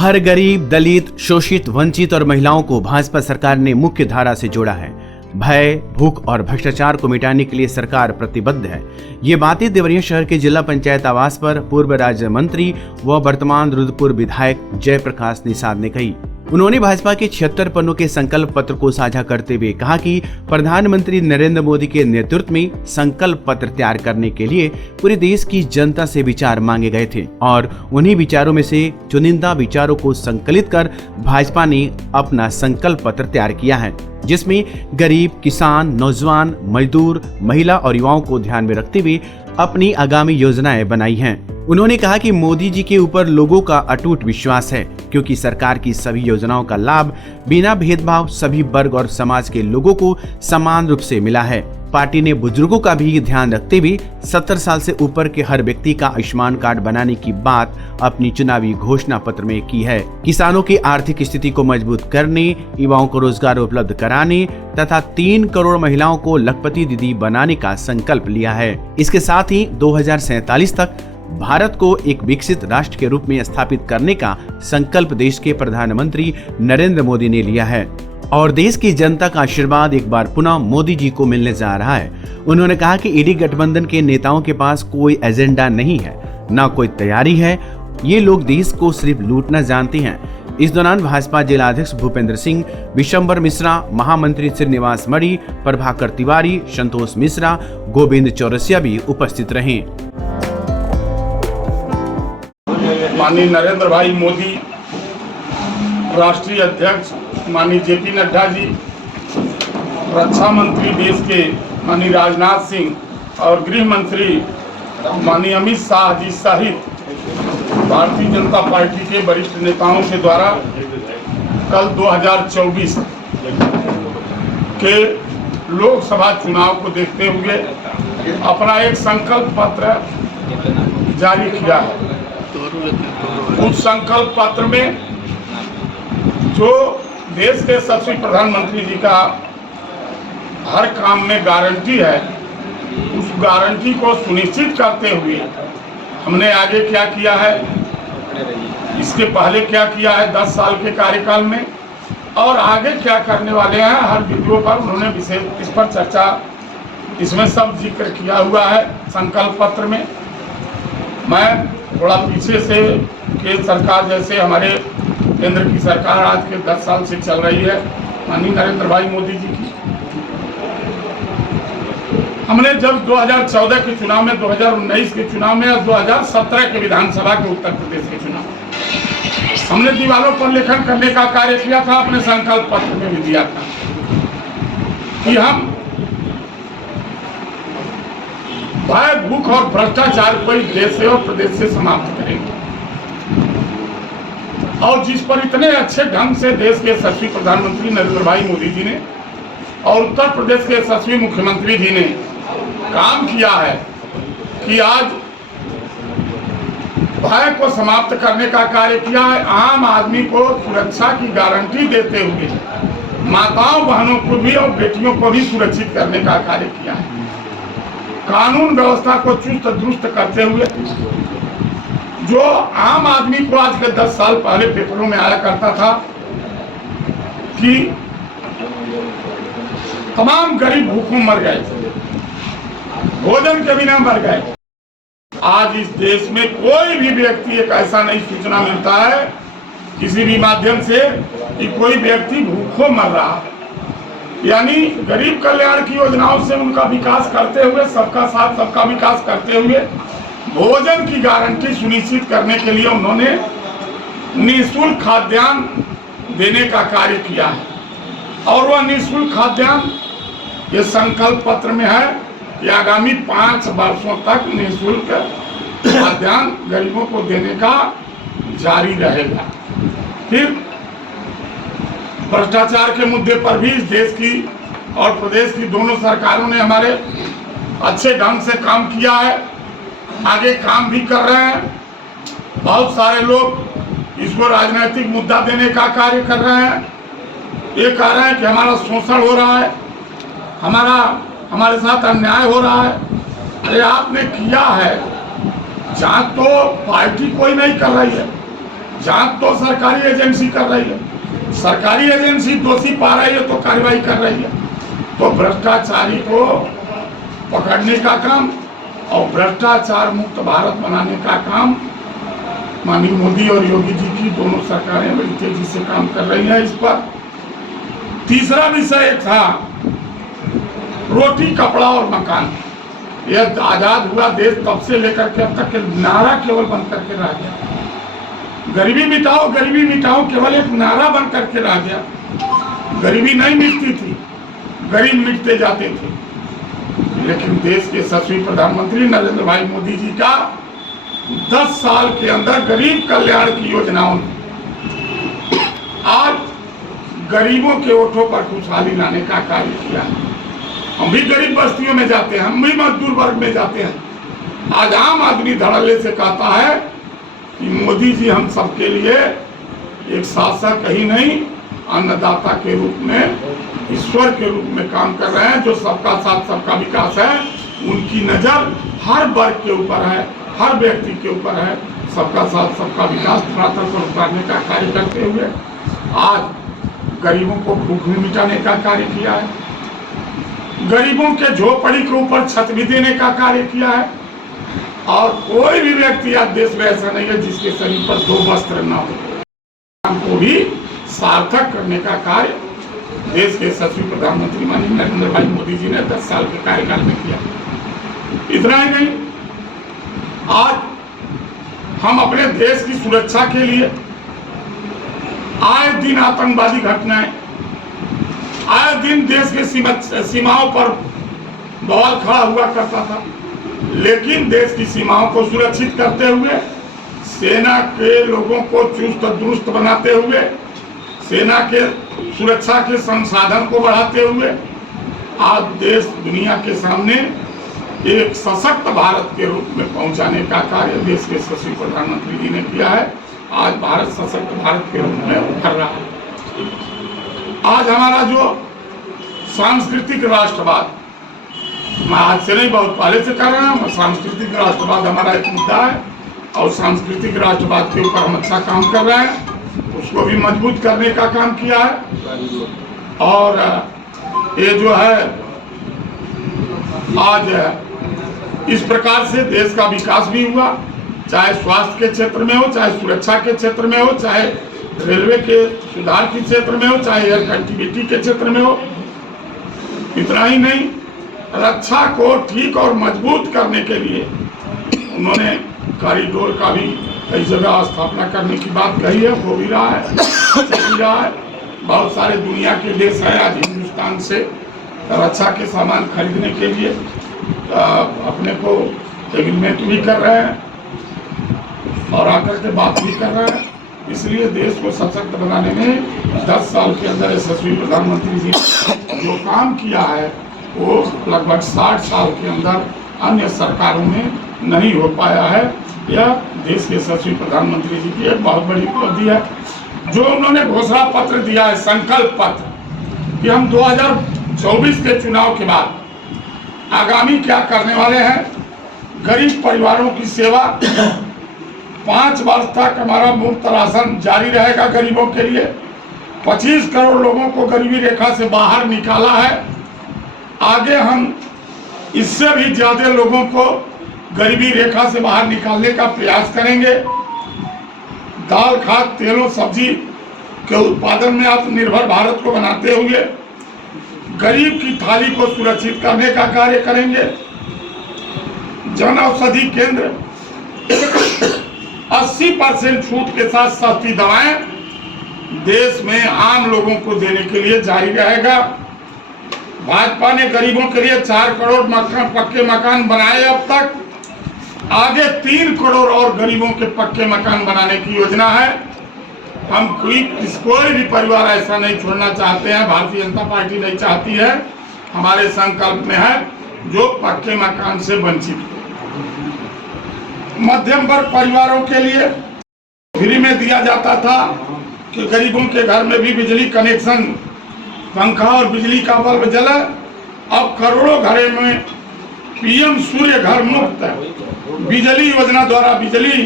हर गरीब, दलित, शोषित, वंचित और महिलाओं को भाजपा सरकार ने मुख्य धारा से जोड़ा है। भय, भूख और भ्रष्टाचार को मिटाने के लिए सरकार प्रतिबद्ध है। ये बातें देवरिया शहर के जिला पंचायत आवास पर पूर्व राज्य मंत्री व वर्तमान रुद्रपुर विधायक जयप्रकाश निषाद ने कही। उन्होंने भाजपा के 76 पन्नों के संकल्प पत्र को साझा करते हुए कहा कि प्रधानमंत्री नरेंद्र मोदी के नेतृत्व में संकल्प पत्र तैयार करने के लिए पूरे देश की जनता से विचार मांगे गए थे और उन्हीं विचारों में से चुनिंदा विचारों को संकलित कर भाजपा ने अपना संकल्प पत्र तैयार किया है, जिसमें गरीब, किसान, नौजवान, मजदूर, महिला और युवाओं को ध्यान में रखते हुए अपनी आगामी योजनाएं बनाई हैं। उन्होंने कहा कि मोदी जी के ऊपर लोगों का अटूट विश्वास है, क्योंकि सरकार की सभी योजनाओं का लाभ बिना भेदभाव सभी वर्ग और समाज के लोगों को समान रूप से मिला है। पार्टी ने बुजुर्गों का भी ध्यान रखते हुए 70 साल से ऊपर के हर व्यक्ति का आयुष्मान कार्ड बनाने की बात अपनी चुनावी घोषणा पत्र में की है। किसानों की आर्थिक स्थिति को मजबूत करने, युवाओं को रोजगार उपलब्ध कराने तथा 3 करोड़ महिलाओं को लखपति दीदी बनाने का संकल्प लिया है। इसके साथ ही 2047 तक भारत को एक विकसित राष्ट्र के रूप में स्थापित करने का संकल्प देश के प्रधानमंत्री नरेंद्र मोदी ने लिया है और देश की जनता का आशीर्वाद एक बार पुनः मोदी जी को मिलने जा रहा है। उन्होंने कहा कि ईडी गठबंधन के नेताओं के पास कोई एजेंडा नहीं है, न कोई तैयारी है। ये लोग देश को सिर्फ लूटना जानते हैं। इस दौरान भाजपा जिलाध्यक्ष भूपेंद्र सिंह, विशंबर मिश्रा, महामंत्री श्रीनिवास मणि, प्रभाकर तिवारी, संतोष मिश्रा, गोविंद चौरसिया भी उपस्थित रहे। माननीय नरेंद्र भाई मोदी, राष्ट्रीय अध्यक्ष माननीय जेपी नड्डा जी, रक्षा मंत्री देश के माननीय राजनाथ सिंह और गृह मंत्री माननीय अमित शाह जी सहित भारतीय जनता पार्टी के वरिष्ठ नेताओं के द्वारा कल 2024 के लोकसभा चुनाव को देखते हुए अपना एक संकल्प पत्र जारी किया है। उस संकल्प पत्र में जो देश के यशस्वी प्रधानमंत्री जी का हर काम में गारंटी है, उस गारंटी को सुनिश्चित करते हुए हमने आगे क्या किया है, इसके पहले क्या किया है 10 साल के कार्यकाल में और आगे क्या करने वाले हैं, हर बिंदुओं पर उन्होंने विशेष इस पर चर्चा, इसमें सब जिक्र किया हुआ है संकल्प पत्र में। मैं थोड़ा पीछे से केंद्र सरकार जैसे हमारे केंद्र की सरकार आज के 10 साल से चल रही है माननीय नरेंद्र भाई मोदी जी की। हमने जब 2014 के चुनाव में, 2019 के चुनाव में और 2017 के विधानसभा के उत्तर प्रदेश के चुनाव हमने दीवारों पर लेखन करने का कार्य किया था, अपने संकल्प पत्र में भी दिया था कि हम भय, भूख और भ्रष्टाचार को इस देश से और प्रदेश से समाप्त करेंगे। और जिस पर इतने अच्छे ढंग से देश के यशस्वी प्रधानमंत्री नरेंद्र भाई मोदी जी ने और उत्तर प्रदेश के यशस्वी मुख्यमंत्री जी ने काम किया है कि आज भय को समाप्त करने का कार्य किया है। आम आदमी को सुरक्षा की गारंटी देते हुए माताओं, बहनों को भी और बेटियों को भी सुरक्षित करने का कार्य किया है। कानून व्यवस्था को चुस्त दुरुस्त करते हुए जो आम आदमी को आज के 10 साल पहले पेपरों में आया करता था कि तमाम गरीब भूखों मर गए, भोजन के बिना मर गए, आज इस देश में कोई भी व्यक्ति एक ऐसा नहीं सूचना मिलता है किसी भी माध्यम से कि कोई व्यक्ति भूखों मर रहा है। यानी गरीब कल्याण की योजनाओं से उनका विकास करते हुए, सबका साथ सबका विकास करते हुए भोजन की गारंटी सुनिश्चित करने के लिए उन्होंने निःशुल्क खाद्यान्न देने का कार्य किया है। और वह निःशुल्क खाद्यान्न ये संकल्प पत्र में है कि आगामी 5 वर्षों तक निःशुल्क खाद्यान्न गरीबों को देने का जारी रहेगा। फिर भ्रष्टाचार के मुद्दे पर भी इस देश की और प्रदेश की दोनों सरकारों ने हमारे अच्छे ढंग से काम किया है, आगे काम भी कर रहे हैं। बहुत सारे लोग इसको राजनीतिक मुद्दा देने का कार्य कर रहे हैं। ये कह रहे हैं कि हमारा शोषण हो रहा है, हमारे साथ अन्याय हो रहा है। अरे आपने किया है, जांच तो पार्टी कोई नहीं कर रही है, जांच तो सरकारी एजेंसी कर रही है, सरकारी एजेंसी दोषी पा रही है तो कार्रवाई कर रही है। तो भ्रष्टाचारी को पकड़ने का काम और भ्रष्टाचार मुक्त भारत बनाने का काम माननीय मोदी और योगी जी की दोनों सरकारें बड़ी तेजी से काम कर रही हैं इस पर। तीसरा विषय एक था रोटी, कपड़ा और मकान। यह आजाद हुआ देश तब से लेकर के अब तक के नारा केवल बन करके रह गया। गरीबी मिटाओ, गरीबी मिटाओ केवल एक नारा बन करके रह गया। गरीबी नहीं मिटती थी, गरीब मिटते जाते थे। लेकिन देश के यशस्वी प्रधानमंत्री नरेंद्र भाई मोदी जी का 10 साल के अंदर गरीब कल्याण की योजनाओं ने आज गरीबों के ओठों पर खुशहाली लाने का कार्य किया है। हम भी गरीब बस्तियों में जाते हैं, हम भी मजदूर वर्ग में जाते हैं। आज आम आदमी धड़ल्ले से कहता है कि मोदी जी हम सबके लिए एक शासक ही नहीं, अन्नदाता के रूप में, ईश्वर के रूप में काम कर रहे हैं। जो सबका साथ सबका विकास है, उनकी नजर हर वर्ग के ऊपर है, हर व्यक्ति के ऊपर है। सबका साथ सबका विकास धरातल पर उतारने का कार्य करते हुए आज गरीबों को भूख मिटाने का कार्य किया है, गरीबों के झोपड़ी के ऊपर छत भी देने का कार्य किया है। और कोई भी व्यक्ति आज देश में ऐसा नहीं है जिसके शरीर पर 2 वस्त्र न हो। को भी सार्थक करने का कार्य देश के यशस्वी प्रधानमंत्री माननीय नरेंद्र भाई मोदी जी ने 10 साल के कार्यकाल में किया। इतना ही नहीं, आज हम अपने देश की सुरक्षा के लिए आए दिन आतंकवादी घटनाएं, आए दिन देश के सीमाओं पर बवाल खड़ा हुआ करता था। लेकिन देश की सीमाओं को सुरक्षित करते हुए, सेना के लोगों को चुस्त दुरुस्त बनाते हुए, सेना के सुरक्षा के संसाधन को बढ़ाते हुए आज देश दुनिया के सामने एक सशक्त भारत के रूप में पहुंचाने का कार्य देश के यशस्वी प्रधानमंत्री जी ने किया है। आज भारत सशक्त भारत के रूप में उभर रहा है। आज हमारा जो सांस्कृतिक राष्ट्रवाद, मैं आज से नहीं बहुत पहले से कर रहा हूँ, सांस्कृतिक राष्ट्रवाद हमारा एक मुद्दा है और सांस्कृतिक राष्ट्रवाद के ऊपर हम अच्छा काम कर रहे हैं। उसको भी मजबूत करने का काम किया है। और ये जो है आज इस प्रकार से देश का विकास भी हुआ, चाहे स्वास्थ्य के क्षेत्र में हो, चाहे सुरक्षा के क्षेत्र में हो, चाहे रेलवे के सुधार के क्षेत्र में हो, चाहे एयर कनेक्टिविटी के क्षेत्र में हो। इतना ही नहीं, रक्षा को ठीक और मजबूत करने के लिए उन्होंने कॉरिडोर का भी कई जगह स्थापना करने की बात कही है। हो भी रहा है, चल भी रहा है। बहुत सारे दुनिया के देश हैं आज हिंदुस्तान से रक्षा के सामान खरीदने के लिए अपने को एग्रीमेंट भी कर रहे हैं और आकर के बात भी कर रहे हैं। इसलिए देश को सशक्त बनाने में 10 साल के अंदर यशस्वी प्रधानमंत्री जी ने जो काम किया है वो लगभग 60 साल के अंदर अन्य सरकारों में नहीं हो पाया है। यह देश के यशस्वी प्रधानमंत्री जी की एक बहुत बड़ी उपलब्धि है। जो उन्होंने घोषणा पत्र दिया है, संकल्प पत्र, कि हम 2024 के चुनाव के बाद आगामी क्या करने वाले हैं। गरीब परिवारों की सेवा, 5 वर्ष तक हमारा मुफ्त राशन जारी रहेगा गरीबों के लिए। 25 करोड़ लोगों को गरीबी रेखा से बाहर निकाला है। आगे हम इससे भी ज्यादा लोगों को गरीबी रेखा से बाहर निकालने का प्रयास करेंगे। दाल, खाद्य, तेलों, सब्जी के उत्पादन में आत्मनिर्भर भारत को बनाते हुए गरीब की थाली को सुरक्षित करने का कार्य करेंगे। जन औषधि केंद्र 80% छूट के साथ सस्ती दवाएं देश में आम लोगों को देने के लिए जारी रहेगा। भाजपा ने गरीबों के लिए 4 करोड़ पक्के मकान बनाए अब तक। आगे 3 करोड़ और गरीबों के पक्के मकान बनाने की योजना है। हम कोई भी परिवार ऐसा नहीं छोड़ना चाहते हैं, भारतीय जनता पार्टी नहीं चाहती है। हमारे संकल्प में है जो पक्के मकान से वंचित। मध्यम वर्ग परिवारों के लिए फ्री में दिया जाता था कि गरीबों के घर में भी बिजली कनेक्शन, पंखा और बिजली का बल्ब जले। अब करोड़ों घरों में पीएम सूर्य घर मुफ्त बिजली योजना द्वारा बिजली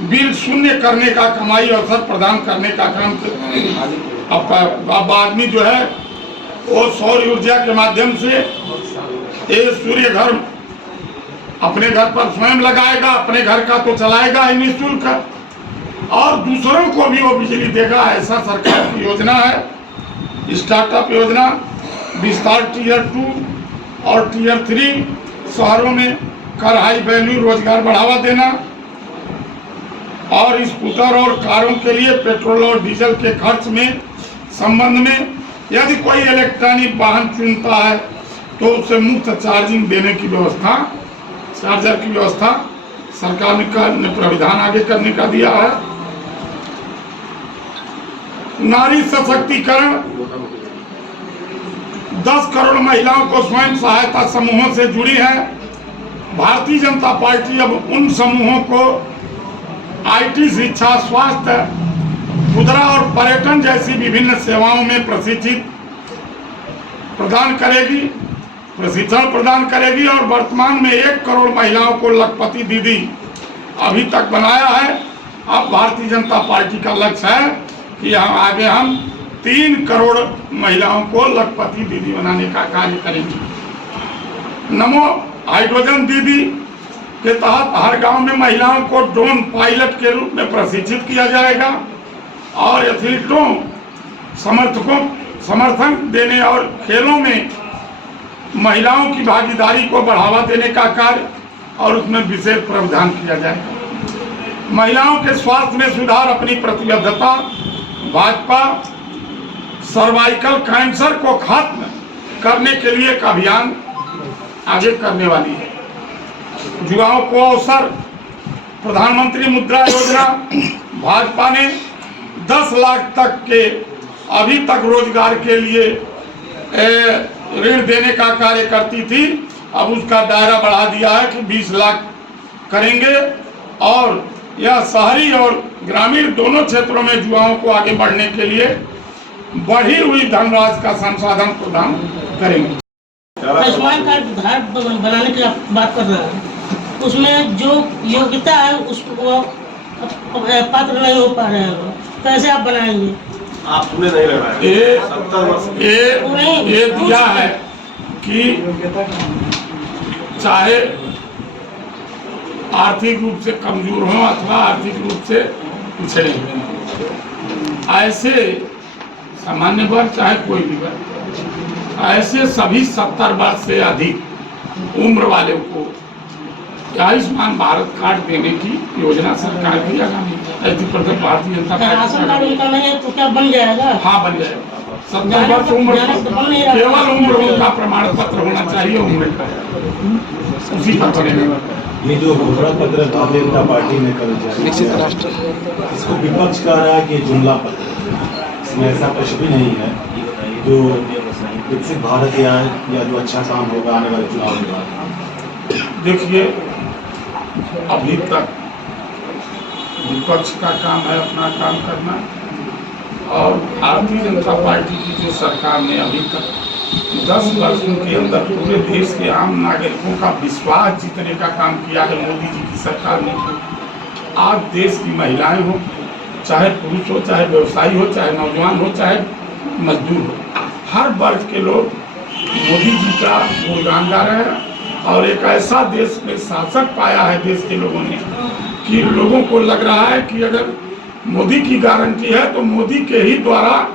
बिल शून्य करने का, कमाई अवसर प्रदान करने का काम अब आदमी जो है वो सौर ऊर्जा के माध्यम से ये सूर्य घर अपने घर पर स्वयं लगाएगा, अपने घर का तो चलाएगा ही निःशुल्क, और दूसरों को भी वो बिजली देगा। ऐसा सरकार की योजना है। स्टार्टअप योजना विस्तार टीयर 2 और टीयर 3 शहरों में कर हाई वैल्यू रोजगार बढ़ावा देना, और स्कूटर और कारों के लिए पेट्रोल और डीजल के खर्च में संबंध में यदि कोई इलेक्ट्रॉनिक वाहन चुनता है तो उसे मुफ्त चार्जिंग देने की व्यवस्था, चार्जर की व्यवस्था सरकार ने प्राविधान आगे करने का दिया है। नारी सशक्तिकरण 10 करोड़ महिलाओं को स्वयं सहायता समूहों से जुड़ी है। भारतीय जनता पार्टी अब उन समूहों को आईटी, शिक्षा, स्वास्थ्य, खुदरा और पर्यटन जैसी विभिन्न सेवाओं में प्रशिक्षण प्रदान करेगी और वर्तमान में 1 करोड़ महिलाओं को लखपति दीदी अभी तक बनाया है। अब भारतीय जनता पार्टी का लक्ष्य है कि आगे हम 3 करोड़ महिलाओं को लखपति दीदी बनाने का कार्य करेंगे। नमो हाइड्रोजन दीदी के तहत हर गांव में महिलाओं को ड्रोन पायलट के रूप में प्रशिक्षित किया जाएगा और एथलीटों समर्थन देने और खेलों में महिलाओं की भागीदारी को बढ़ावा देने का कार्य और उसमें विशेष प्रावधान किया जाएगा। महिलाओं के स्वास्थ्य में सुधार, अपनी प्रतिबद्धता, भाजपा सर्वाइकल कैंसर को खत्म करने के लिए एक अभियान आगे करने वाली है। युवाओं को अवसर, प्रधानमंत्री मुद्रा योजना भाजपा ने 10 लाख तक के अभी तक रोजगार के लिए ऋण देने का कार्य करती थी। अब उसका दायरा बढ़ा दिया है कि 20 लाख करेंगे, और यह शहरी और ग्रामीण दोनों क्षेत्रों में युवाओं को आगे बढ़ने के लिए बढ़ी हुई धनराशि का संसाधन प्रदान करेंगे। आयुष्मान कार्ड बनाने की बात कर रहे हैं, उसमें जो योग्यता है उसको पात्र नहीं हो पा रहे हैं, कैसे आप बनाएंगे? आपने नहीं लगाया। ये दिया है कि चाहे आर्थिक रूप से कमजोर हो अथवा आर्थिक रूप से पिछड़े हो, ऐसे सामान्य वर्ग चाहे कोई भी वर्ग, ऐसे सभी 70 वर्ष से अधिक उम्र वाले को आयुष्मान भारत कार्ड देने की योजना सरकार की आगामी भारतीय जनता राशन कार्ड उनका नहीं है तो क्या बन जाएगा? हाँ, बन जाएगा। 70 वर्ष उम्र, केवल उम्र उनका प्रमाण पत्र होना चाहिए, उम्र का उसी पर बनेगा। ये जो घोषणा पत्र भारतीय जनता पार्टी ने कल जारी किया, इसको विपक्ष कह रहा है कि जुमला पत्र, इसमें ऐसा कुछ भी नहीं है। जो विकसित भारत या जो अच्छा काम होगा आने वाले चुनाव के बाद। देखिए, अभी तक विपक्ष का काम है अपना काम करना, और भारतीय जनता पार्टी की जो सरकार ने अभी तक 10 वर्षों के अंदर पूरे देश के आम नागरिकों का विश्वास जीतने का काम किया है मोदी जी की सरकार ने। आज देश की महिलाएं हो, चाहे पुरुष हो, चाहे व्यवसायी हो, चाहे नौजवान हो, चाहे मजदूर हो, हर वर्ग के लोग मोदी जी का गुणगान गा रहे हैं। और एक ऐसा देश में शासक पाया है देश के लोगों ने कि लोगों को लग रहा है कि अगर मोदी की गारंटी है तो मोदी के ही द्वारा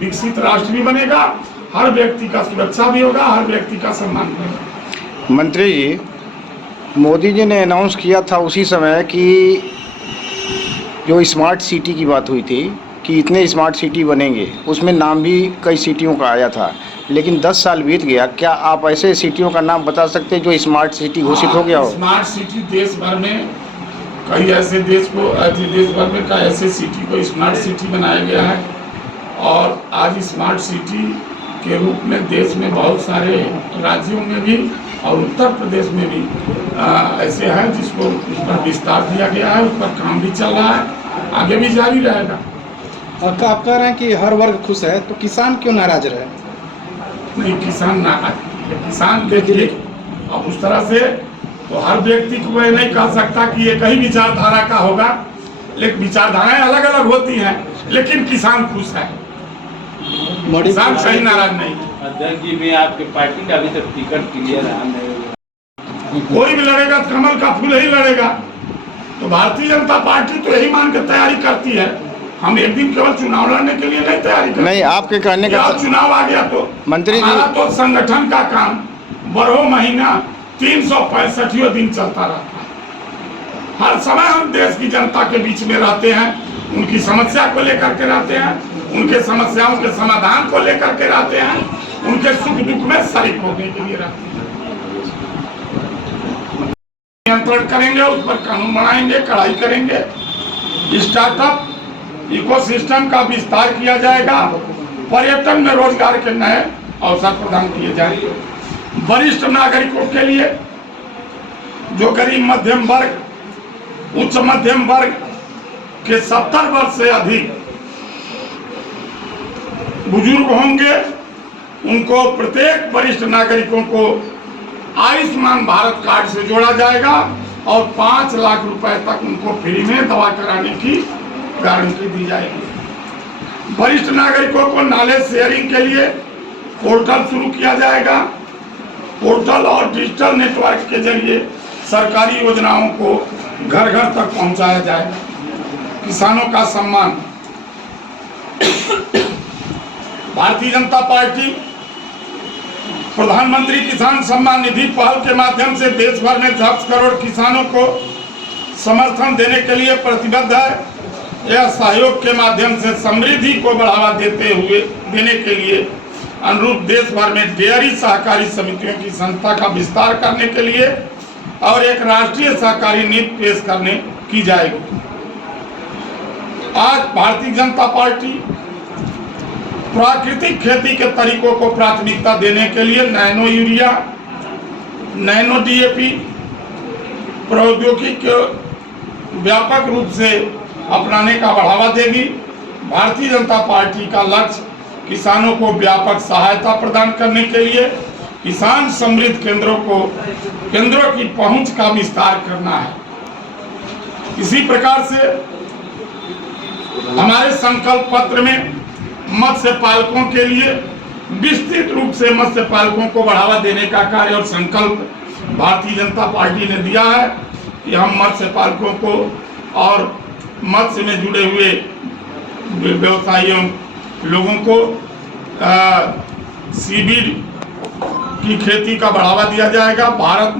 विकसित राष्ट्र भी बनेगा, हर व्यक्ति का सुरक्षा भी होगा, हर व्यक्ति का सम्मान भी होगा। मंत्री जी, मोदी जी ने अनाउंस किया था उसी समय कि जो स्मार्ट सिटी की बात हुई थी कि इतने स्मार्ट सिटी बनेंगे, उसमें नाम भी कई सिटियों का आया था, लेकिन 10 साल बीत गया। क्या आप ऐसे सिटियों का नाम बता सकते हैं जो स्मार्ट सिटी घोषित हो गया हो? स्मार्ट सिटी देश भर में कई ऐसे देश भर में कई ऐसे सिटी को स्मार्ट सिटी बनाया गया है, और आज स्मार्ट सिटी के रूप में देश में बहुत सारे राज्यों में भी और उत्तर प्रदेश में भी ऐसे हैं जिसको उस पर विस्तार दिया गया है, उस पर काम भी चल रहा है, आगे भी जारी रहेगा। और आप कह रहे हैं कि हर वर्ग खुश है, तो किसान क्यों नाराज रहे? नहीं, किसान नाराज, किसान देखिए अब उस तरह से तो हर व्यक्ति को मैं नहीं कह सकता कि एक ही विचारधारा का होगा। लेकिन विचारधाराएं अलग अलग होती हैं, लेकिन किसान खुश है, किसान सही नाराज नहीं। अध्यक्ष जी भी आपके पार्टी का अभी तक टिकट क्लियर नहीं, कोई भी लड़ेगा तो कमल का फूल ही लड़ेगा। तो भारतीय जनता पार्टी तो यही मान के तैयारी करती है, हम एक दिन केवल चुनाव लड़ने के लिए नहीं तैयारी करते। नहीं, आपके कहने का चुनाव आ गया तो मंत्री जी हमारा तो संगठन का काम 12 महीना 365 दिन चलता रहता है। हर समय हम देश की जनता के बीच में रहते हैं, उनकी समस्या को लेकर के रहते हैं, उनके समस्याओं के समाधान को लेकर के रहते हैं, उनके सुख दुख में शरीक होने के लिए रहते हैं। नियंत्रण करेंगे, उस पर कानून बनाएंगे, कड़ाई करेंगे, स्टार्टअप इकोसिस्टम का विस्तार किया जाएगा, पर्यटन में रोजगार के नए अवसर प्रदान किए जाएंगे। वरिष्ठ नागरिकों के लिए, जो गरीब मध्यम वर्ग, उच्च मध्यम वर्ग के 70 वर्ष से अधिक बुजुर्ग होंगे, उनको प्रत्येक वरिष्ठ नागरिकों को आयुष्मान भारत कार्ड से जोड़ा जाएगा और 5 लाख रुपए तक उनको फ्री में दवा कराने की गारंटी दी जाएगी। वरिष्ठ नागरिकों को नॉलेज शेयरिंग के लिए पोर्टल शुरू किया जाएगा। पोर्टल और डिजिटल नेटवर्क के जरिए सरकारी योजनाओं को घर घर तक पहुंचाया जाएगा। किसानों का सम्मान, भारतीय जनता पार्टी प्रधानमंत्री किसान सम्मान निधि पहल के माध्यम से देश भर में 10 करोड़ किसानों को समर्थन देने के लिए प्रतिबद्ध है। यह सहयोग के माध्यम से समृद्धि को बढ़ावा देने के लिए अनुरूप देश भर में डेयरी सहकारी समितियों की संस्था का विस्तार करने के लिए और एक राष्ट्रीय सहकारी नीति पेश करने की जाएगी। आज भारतीय जनता पार्टी प्राकृतिक खेती के तरीकों को प्राथमिकता देने के लिए नैनो यूरिया, नैनो DAP प्रौद्योगिकी को व्यापक रूप से अपनाने का बढ़ावा देगी। भारतीय जनता पार्टी का लक्ष्य किसानों को व्यापक सहायता प्रदान करने के लिए किसान समृद्ध केंद्रों की पहुंच का विस्तार करना है। इसी प्रकार से हमारे संकल्प पत्र में मत्स्य पालकों के लिए विस्तृत रूप से मत्स्य पालकों को बढ़ावा देने का कार्य और संकल्प भारतीय जनता पार्टी ने दिया है कि हम मत्स्य पालकों को और मत्स्य में जुड़े हुए व्यवसायियों लोगों को सीवीड की खेती का बढ़ावा दिया जाएगा। भारत